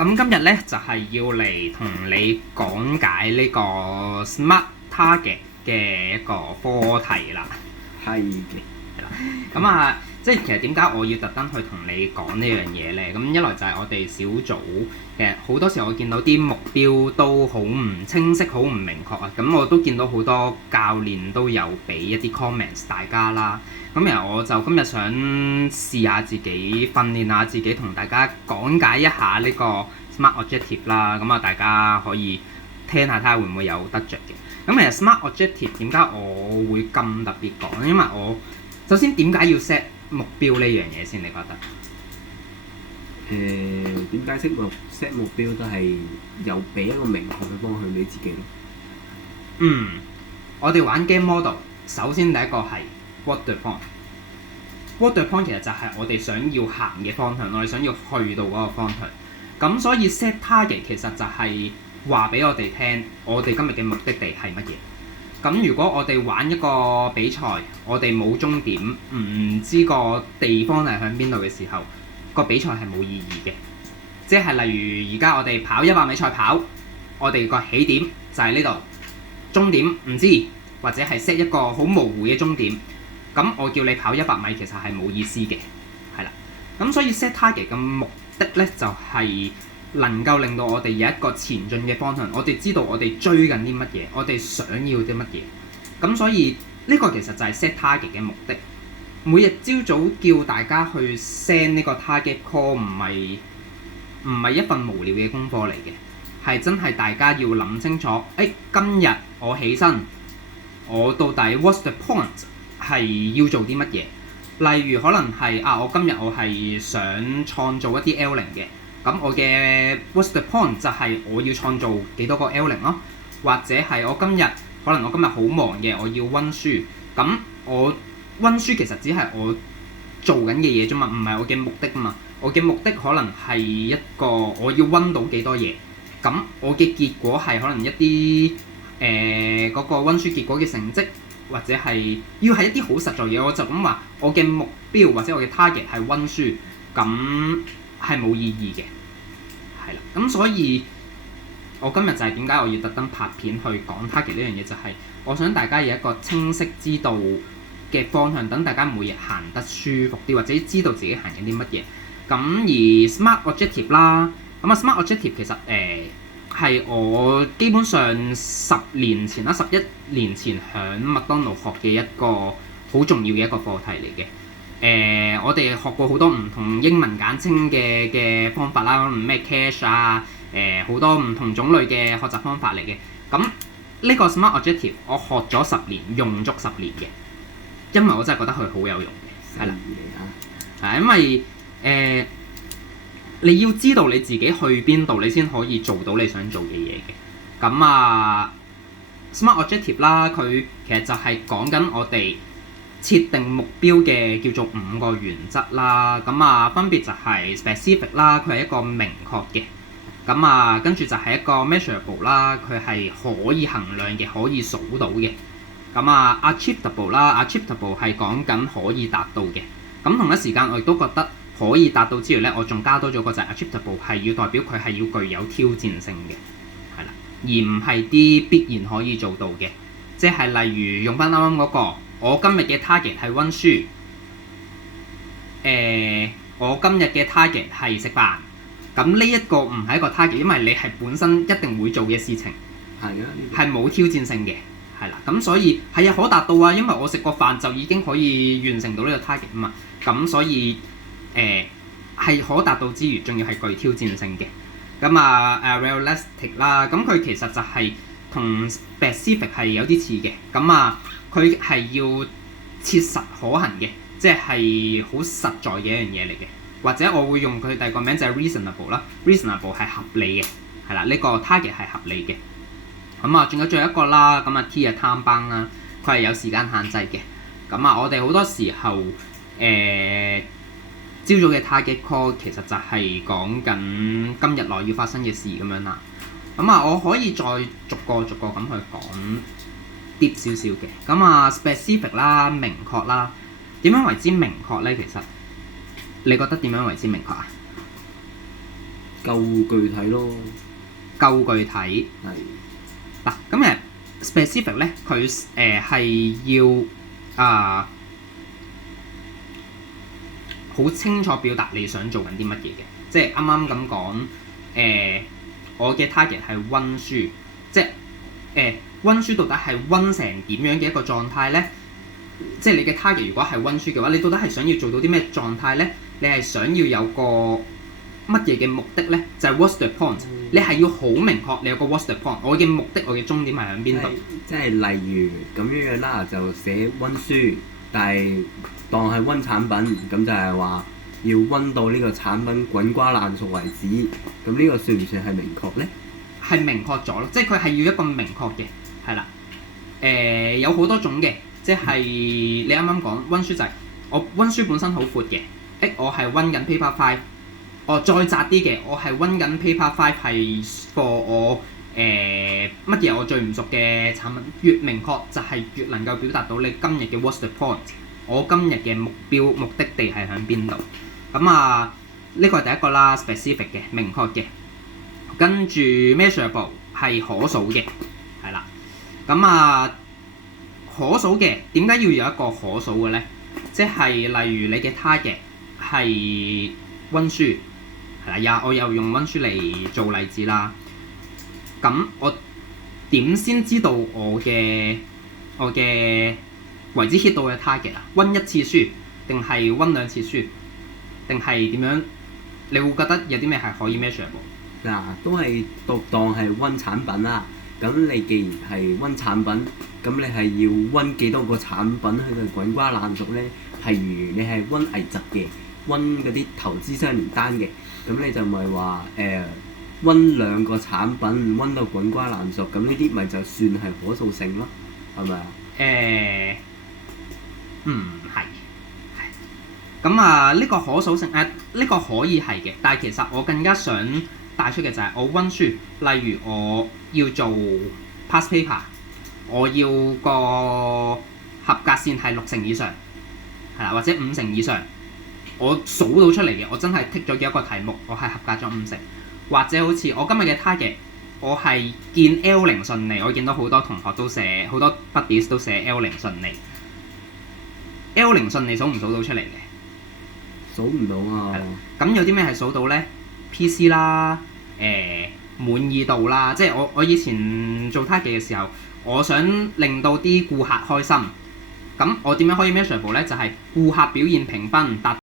咁今日咧就係要嚟同你講解呢個 Smart Target 嘅一個課題啦。係嘅。咁啊，即係其實點解我要特登去同你講呢樣嘢咧？咁一來就係我哋小組嘅好多時候我見到啲目標都好唔清晰、好唔明確啊。咁我都見到好多教練都有俾一啲 comments 大家啦。咁然後我就今日想試下自己訓練下自己，同大家講解一下呢個 Smart Objective 啦。咁啊，大家可以聽下睇下會唔會有得着嘅。咁其實 Smart Objective 點解我會咁特別講？因為我首先點解要 set 目標呢樣嘢先？你覺得？點解set 目標都係有俾一個明確嘅方向俾自己咯。我哋玩 game model， 首先第一個係 what the point。what the point 其實就係我哋想要行嘅方向，我哋想要去到嗰個方向。咁所以 set target 其實就係話俾我哋聽，我哋今日嘅目的地係乜嘢。咁如果我哋玩一個比賽，我哋冇終點，唔知個地方係響邊度嘅時候，個比賽係冇意義嘅。即係例如而家我哋跑100米賽跑，我哋個起點就係呢度，終點唔知，或者係 set 一個好模糊嘅終點。咁我叫你跑100米其實係冇意思嘅，係啦。咁所以 set target 嘅目的咧，就係能夠令到我哋有一個前進嘅方向，我哋知道我哋追緊啲乜嘢，我哋想要啲乜嘢。咁所以呢個其實就係 set target 嘅目的。每日朝早叫大家去 send 呢個 target call 唔係一份無聊嘅功課嚟嘅，係真係大家要諗清楚。今日我起身，我到底 what's the point 係要做啲乜嘢？例如可能係我今日我係想創造一啲 L0嘅。咁我嘅 what's the point 就係我要創造幾多個 L0咯，或者係我今日可能我今日好忙嘅，我要温書。咁我温書其實只係我做緊嘅嘢啫嘛，唔係我嘅目的啊嘛。我嘅目的可能係一個我要温到幾多嘢。咁我嘅結果係可能一啲嗰個温書結果嘅成績，或者係要係一啲好實在嘢。我就咁話，我嘅目標或者我嘅 target 係温書，咁係冇意義嘅，係啦。咁所以我今日就係點解我要特登拍片去講 target 呢樣嘢，就係我想大家有一個清晰知道嘅方向，等大家每日行得舒服啲，或者知道自己行緊啲乜嘢。咁而 Smart Objective 啦，咁Smart Objective 其實係我基本上11年前喺麥當勞學嘅一個好重要嘅一個課題嚟嘅。我哋學過好多唔同英文簡稱嘅方法啦，可能咩 cash 好多唔同種類嘅學習方法嚟嘅。咁呢個 Smart Objective 我學咗10年，用足10年嘅，因為我真係覺得佢好有用嘅，係啦。因為你要知道你自己去邊度，你先可以做到你想做嘅嘢嘅。咁Smart Objective 啦，佢其實就係講緊我哋設定目標嘅叫做5個原則啦。分別就係 specific 啦，佢係一個明確嘅。跟住就係一個 measurable 啦，佢係可以衡量嘅，可以數到嘅。achievable 啦 ，achievable 係講緊可以達到嘅。咁同一時間我亦都覺得可以達到之餘咧，我仲加多咗個就係 achievable 係要代表佢係要具有挑戰性嘅，係啦，而唔係啲必然可以做到嘅。即係例如用翻啱啱嗰個，我今日嘅 target 係温書，我今日嘅 target 係食飯。咁呢一個唔係一個 target，因為你係本身一定會做嘅事情，係冇挑戰性嘅，係啦。咁所以係可達到啊，因為我食個飯就已經可以完成到呢個 target 啊嘛。咁所以係可達到之餘，仲要係具挑戰性嘅。realistic 啦，咁佢其實就係同 specific 係有啲似嘅。佢係要切實可行嘅，即係好實在嘅一樣嘢嚟嘅。或者我會用佢第二個名就係 reasonable 啦 ，reasonable 係合理嘅，係啦，呢個 target 係合理嘅。仲有最後一個啦，T 係 time bound 啦，佢係有時間限制嘅。我哋好多時候朝早嘅 target call 其實就係講緊今日內要發生嘅事咁樣啦。我可以再逐個咁去講啲少少嘅。specific 啦，明確啦，點樣為之明確咧？其實你覺得點樣為之明確啊？夠具體咯，夠具體。係嗱，咁specific 咧，佢係要好清楚表達你想做緊啲乜嘢嘅，即係啱啱咁講我嘅 target 係温書，即係温書到底係温成點樣嘅一個狀態咧？即係你嘅 target 如果係温書嘅話，你到底係想要做到啲咩狀態咧？你係想要有個乜嘢嘅目的咧？就係 what's the point？你係要好明確，你有個 what's the point？我嘅目的，我嘅終點係喺邊度？即係例如咁樣啦，就寫温書，但係當係温產品，咁就係話要温到呢個產品滾瓜爛熟為止。咁呢個算唔算係明確咧？係明確咗咯，即係佢係要一個明確嘅，係啦。有好多種嘅，即係你啱啱講温書就係、我温書本身好闊嘅，我係温緊 paper 5。再窄啲嘅，我係温緊 paper 5係 for 我乜嘢我最唔熟嘅產品，越明確就係越能夠表達到你今日嘅 what's the point， 我今日嘅目標目的地係喺邊度。咁呢個係第一個啦 ，specific 嘅明確嘅。跟住 measurable 係可數嘅，係啦。咁可數嘅點解要有一個可數嘅咧？即係例如你嘅 target 係温書。係啦，我又用温書嚟做例子啦。咁我點先知道我嘅為之 hit 到嘅 target 啊？温一次書定係温兩次書，定係點樣？你會覺得有啲咩係可以 measurable？嗱，都係當係温產品啦。咁你既然係温產品，咁你係要温幾多個產品去到滾瓜爛熟咧？譬如你係温危疾嘅，温嗰啲投資商連單嘅。咁你就咪話温2個產品温到滾瓜爛熟，咁呢啲咪就算係可塑性咯，係咪啊？係。咁呢個可塑性呢個可以係嘅，但係其實我更加想帶出嘅就係我温書，例如我要做 past paper， 我要個合格線係6成以上，係啦，或者5成以上。我數到出嚟嘅，我真係剔咗幾多個題目，我係合格咗5成，或者好似我今日嘅 target，我係見 L0 順利，我見到好多同學都寫，好多 buddies 都寫 L0 順利。L0 順利數唔數到出嚟嘅？數唔到啊！咁有啲咩係數到咧 ？PC 啦，滿意度啦，即係我以前做 target 嘅時候，我想令到啲顧客開心。咁我點樣可以 measurable 咧？就係顧客表現評分達